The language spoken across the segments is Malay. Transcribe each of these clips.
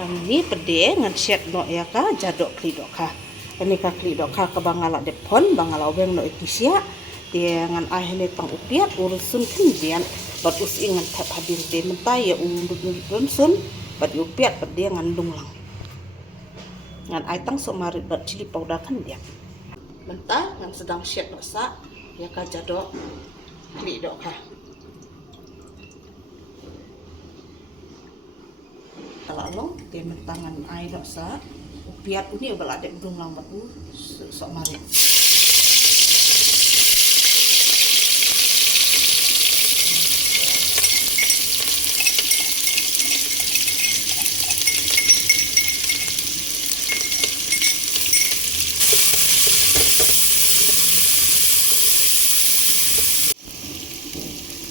Kami pede ngan shet no ya ka jadok klidok ka. Ini ka klidok ka ke bangala depon bangala weng no ikusia. Dia ngan ahene tang upiat urusun kendian bat us ingan tap hadir de mentai ya urun bat upiat pede ngan dunglang. Ngan ai tang sok marit bat cili powder kan dia. Mentah ngan sedang shet no sa ya ka jadok klidok ka. Kalau dia mentangan air dosa upiat ini bala adek dung lambat sok mari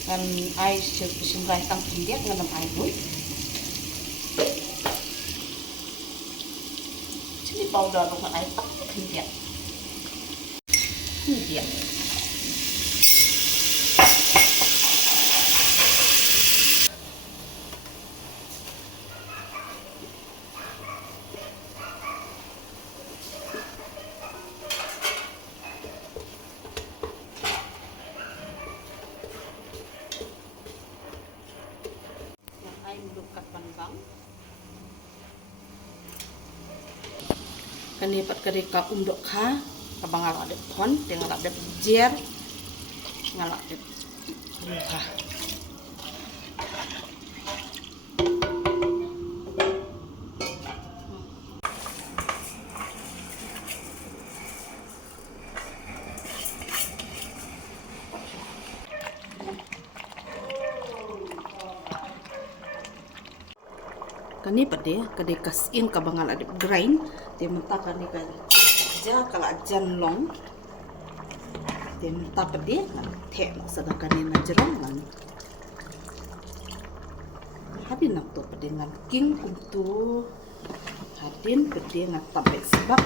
kan air singrai tang pindiat nganam air pun powder dengan air tak dia. Air mendukat panbang. Kani pat kerika undok ka kabang ngalak de pon de ngalak de jer ngalak de ruha kani pade kade kasin kabangal adep grind dia mentah kani kan ja kala jan long dia mentah pade the nak sedangkan ni najerong kan hadin nak tu pade ngan king untuk hadin pade ngan tambah sebab